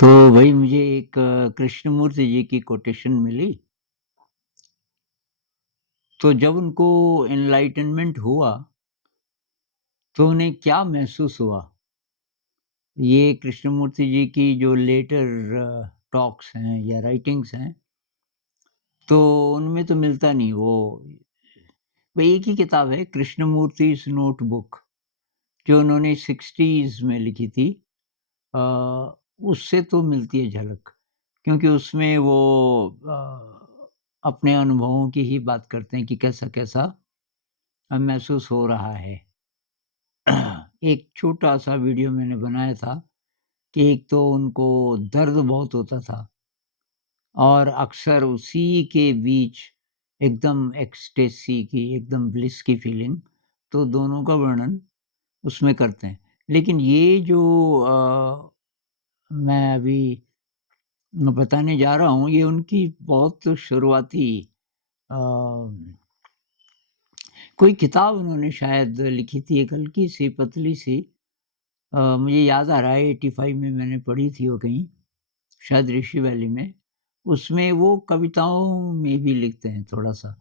तो भाई मुझे एक कृष्णमूर्ति जी की कोटेशन मिली, तो जब उनको एनलाइटनमेंट हुआ, तो उन्हें क्या महसूस हुआ? ये कृष्णमूर्ति जी की जो लेटर टॉक्स हैं या राइटिंग्स हैं, तो उनमें तो मिलता नहीं वो एक ही किताब है कृष्णमूर्तिज़ नोटबुक, जो उन्होंने 60s में लिखी थी। अ, उससे तो मिलती है झलक, क्योंकि उसमें वो अपने अनुभवों की ही बात करते हैं कि कैसा-कैसा महसूस हो रहा है। एक छोटा-सा वीडियो मैंने बनाया था कि एक तो उनको दर्द बहुत होता था और अक्सर उसी के बीच एकदम एक्सटेसी की, एकदम ब्लिस की फीलिंग, तो दोनों का वर्णन उसमें करते हैं। लेकिन ये जो मैं अभी बताने जा रहा हूँ, ये उनकी बहुत शुरुआती अ, कोई किताब उन्होंने शायद लिखी थी, एक हल्की-सी, पतली-सी। मुझे याद आ रहा है 85 में मैंने पढ़ी थी वो कहीं, शायद ऋषि वैली में। उसमें वो कविताओं में भी लिखते हैं थोड़ा-सा,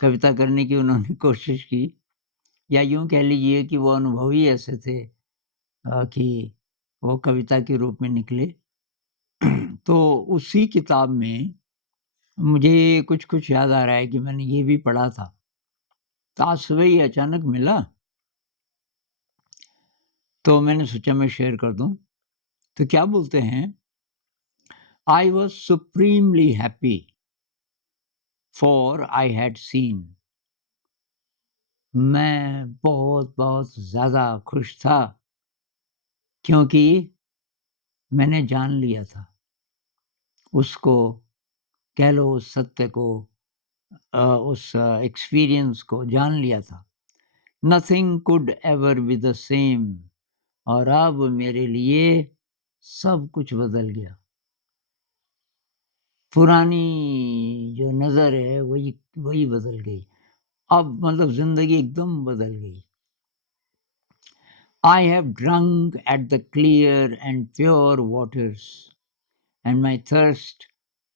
कविता करने की उन्होंने कोशिश की, या यूँ कह लीजिए कि वो अनुभव ही ऐसे थे कि वो कविता के रूप में निकले। तो उसी किताब में मुझे कुछ-कुछ याद आ रहा है कि मैंने ये भी पढ़ा था। तो आज सुबह ही अचानक मिला, तो मैंने सोचा मैं शेयर कर दूँ। तो क्या बोलते हैं, I was supremely happy for I had seen. मैं बहुत-बहुत ज़्यादा खुश था, क्योंकि मैंने जान लिया था उसको, कह लो उस सत्य को, उस एक्सपीरियंस को जान लिया था। Nothing could ever be the same, और अब मेरे लिए सब कुछ बदल गया। पुरानी जो नज़र है वही वही बदल गई। अब मतलब ज़िंदगी एकदम बदल गई। I have drunk at the clear and pure waters, and my thirst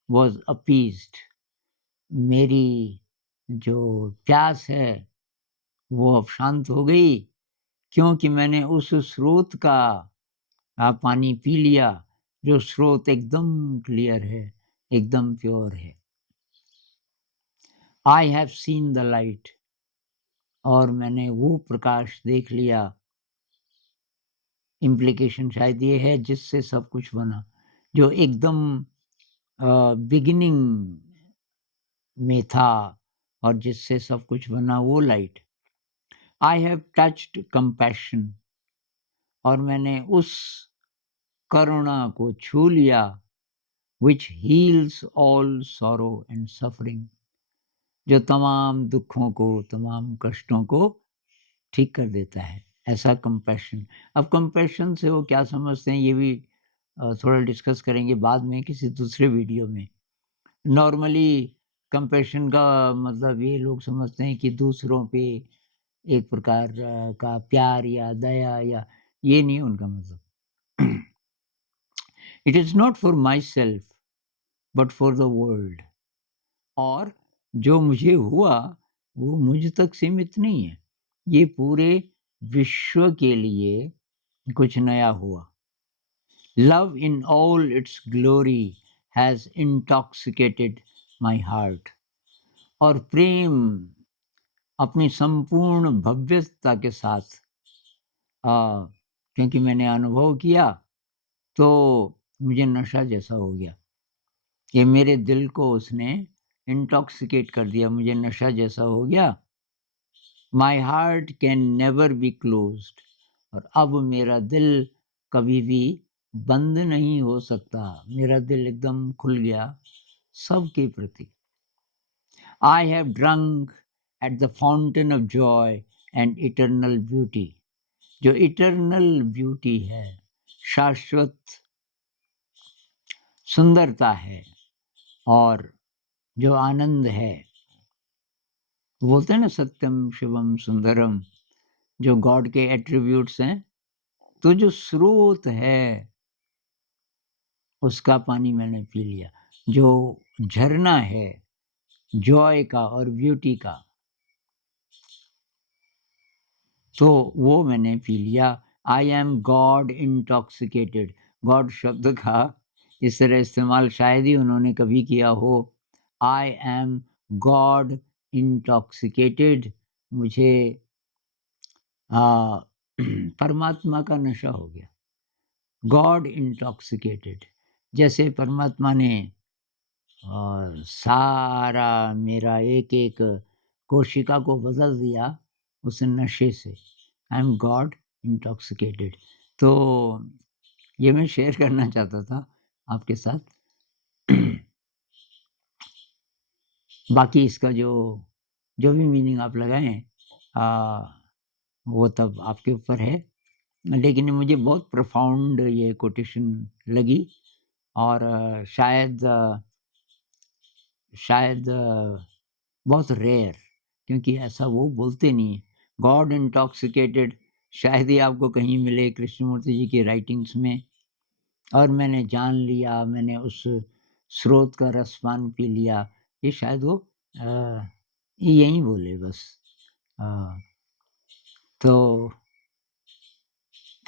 was appeased. मेरी जो प्यास है वो अब शांत हो गई, क्योंकि मैंने उस स्रोत का पानी पी लिया, जो स्रोत एकदम क्लियर है, एकदम प्योर है। I have seen the light, और मैंने वो प्रकाश देख लिया। इम्प्लीकेशन शायद ये है जिससे सब कुछ बना, जो एकदम बिगिनिंग में था और जिससे सब कुछ बना, वो light. I have touched compassion, और मैंने उस करुणा को छू लिया, which heels all sorrow and suffering, जो तमाम दुखों को, तमाम कष्टों को ठीक कर देता है। ऐसा कंपैशन। अब कंपैशन से वो क्या समझते हैं, ये भी थोड़ा डिस्कस करेंगे बाद में किसी दूसरे वीडियो में। नॉर्मली कंपैशन का मतलब ये लोग समझते हैं कि दूसरों पे एक प्रकार का प्यार या दया, या ये नहीं है उनका मतलब। It is not for my self but for the world, और जो मुझे हुआ वो मुझ तक सीमित नहीं है, ये पूरे विश्व के लिए कुछ नया हुआ। Love in all it's glory has intoxicated my heart, और प्रेम अपनी संपूर्ण भव्यता के साथ, क्योंकि मैंने अनुभव किया, तो मुझे नशा जैसा हो गया। ये मेरे दिल को उसने इंटॉक्सिकेट कर दिया, मुझे नशा जैसा हो गया। My heart can never be closed, और अब मेरा दिल कभी भी बंद नहीं हो सकता। मेरा दिल एकदम खुल गया सबके प्रति। I have drunk at the fountain of Joy and eternal beauty, जो इटर्नल ब्यूटी है, शाश्वत सुंदरता है, और जो आनंद है, बोलते हैं ना सत्यम शिवम सुंदरम, जो गॉड के एट्रीब्यूट्स हैं, तो जो स्रोत है उसका पानी मैंने पी लिया। जो झरना है जॉय का और ब्यूटी का, तो वो मैंने पी लिया। I am God intoxicated. God शब्द का इस तरह इस्तेमाल शायद ही उन्होंने कभी किया हो। I am God intoxicated. मुझे आ, परमात्मा का नशा हो गया। गॉड इंटॉक्सिकेटेड, जैसे परमात्मा ने सारा मेरा एक-एक कोशिका को बदल दिया उस नशे से। I am God intoxicated. तो ये मैं शेयर करना चाहता था आपके साथ। बाकी इसका जो जो भी मीनिंग आप लगाएँ वो तब आपके ऊपर है। लेकिन मुझे बहुत प्रोफाउंड ये कोटेशन लगी और शायद बहुत रेयर, क्योंकि ऐसा वो बोलते नहीं हैं। गॉड इंटॉक्सिकेटेड शायद ही आपको कहीं मिले कृष्णमूर्ति जी की राइटिंग्स में। और मैंने जान लिया, मैंने उस स्रोत का रसपान पी लिया, ये शायद वो यहीं बोले बस। अ, तो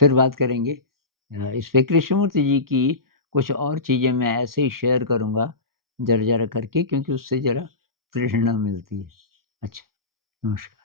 फिर बात करेंगे इस पे। कृष्णमूर्ति जी की कुछ और चीज़ें मैं ऐसे ही शेयर करूँगा ज़रा-ज़रा करके, क्योंकि उससे ज़रा प्रेरणा मिलती है। अच्छा, नमस्कार।